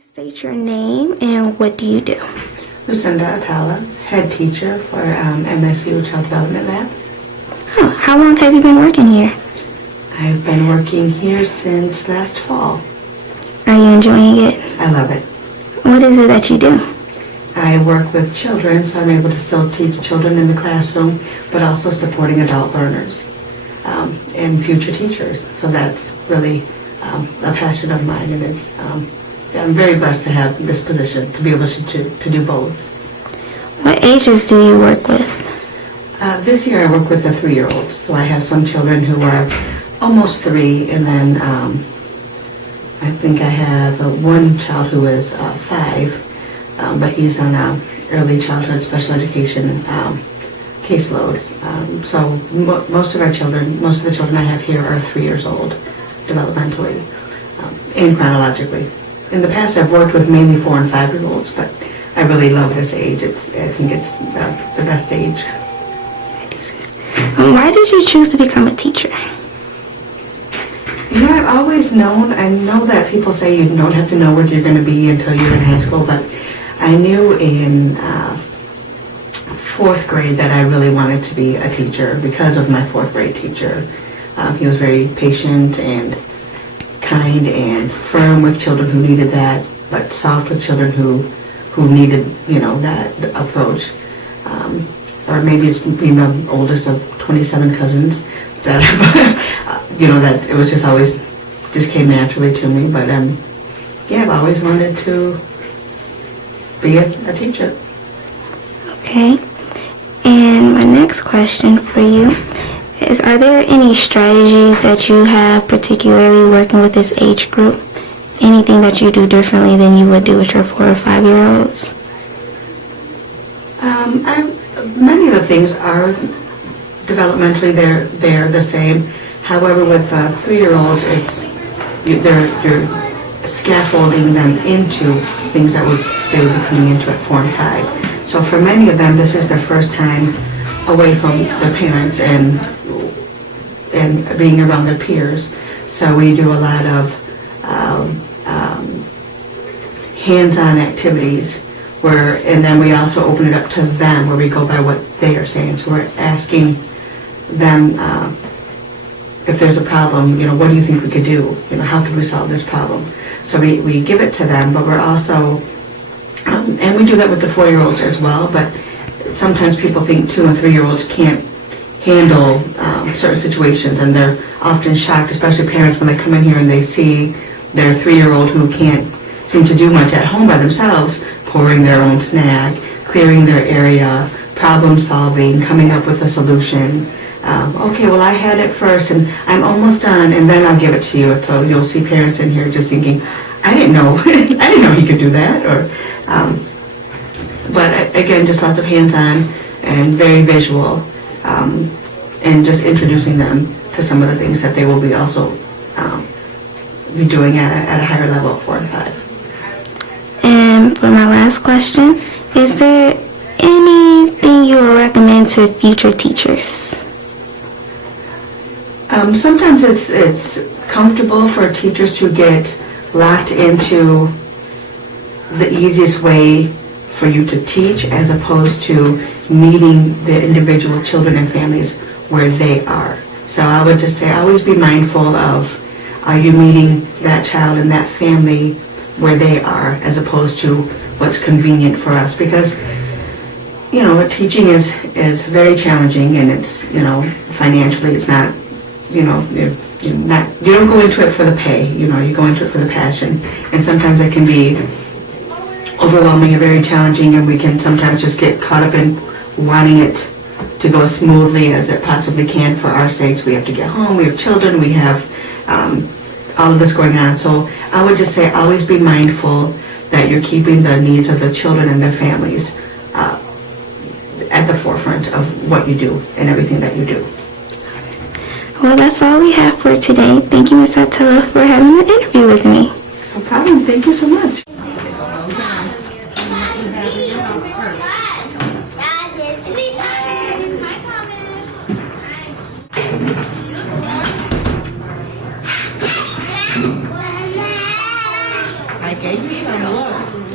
State your name and what do you do? Lucinda Atala, head teacher for MSU Child Development Lab. Oh, how long have you been working here? I've been working here since last fall. Are you enjoying it? I love it. What is it that you do? I work with children, so I'm able to still teach children in the classroom, but also supporting adult learners and future teachers. So that's really a passion of mine, and I'm very blessed to have this position, to be able to do both. What ages do you work with? This year I work with the 3-year-olds, so I have some children who are almost 3, and then I think I have one child who is 5, but he's on early childhood special education caseload. So most of the children I have here are 3 years old, developmentally and chronologically. In the past, I've worked with mainly 4 and 5-year-olds, but I really love this age. I think it's the best age. Why did you choose to become a teacher? You know, I've always known, I know that people say you don't have to know what you're going to be until you're in high school, but I knew in 4th grade that I really wanted to be a teacher because of my 4th grade teacher. He was very patient and kind and firm with children who needed that, but soft with children who needed, that approach. Or maybe it's being the oldest of 27 cousins that, that it was just came naturally to me. But I've always wanted to be a teacher. Okay. And my next question for you is, are there any strategies that you have, particularly working with this age group? Anything that you do differently than you would do with your 4 or 5-year-olds? Many of the things are developmentally they're the same. However, with 3-year-olds, you're scaffolding them into things that they would be coming into at 4 and 5. So for many of them, this is their first time away from their parents and being around their peers. So we do a lot of hands-on activities and then we also open it up to them where we go by what they are saying. So we're asking them if there's a problem, what do you think we could do? How could we solve this problem? So we give it to them, but we're also, and we do that with the 4-year-olds as well, but sometimes people think 2 and 3-year-olds can't handle certain situations, and they're often shocked, especially parents, when they come in here and they see their 3-year-old who can't seem to do much at home by themselves, pouring their own snack, clearing their area, problem solving, coming up with a solution. Okay, well, I had it first and I'm almost done, and then I'll give it to you. So you'll see parents in here just thinking, I didn't know he could do that. But again, just lots of hands-on and very visual, and just introducing them to some of the things that they will be also be doing at a higher level at 4 and 5. And for my last question, is there anything you would recommend to future teachers? Sometimes it's comfortable for teachers to get locked into the easiest way for you to teach, as opposed to meeting the individual children and families where they are. So I would just say always be mindful of, are you meeting that child and that family where they are, as opposed to what's convenient for us? Because teaching is very challenging, and it's financially it's not, you don't go into it for the pay, you go into it for the passion, and sometimes it can be overwhelming and very challenging, and we can sometimes just get caught up in wanting it to go as smoothly as it possibly can for our sakes. We have to get home, we have children, we have all of this going on. So I would just say always be mindful that you're keeping the needs of the children and their families at the forefront of what you do and everything that you do. Well, that's all we have for today. Thank you, Ms. Atala, for having the interview with me. No problem. Thank you so much. I gave you some looks.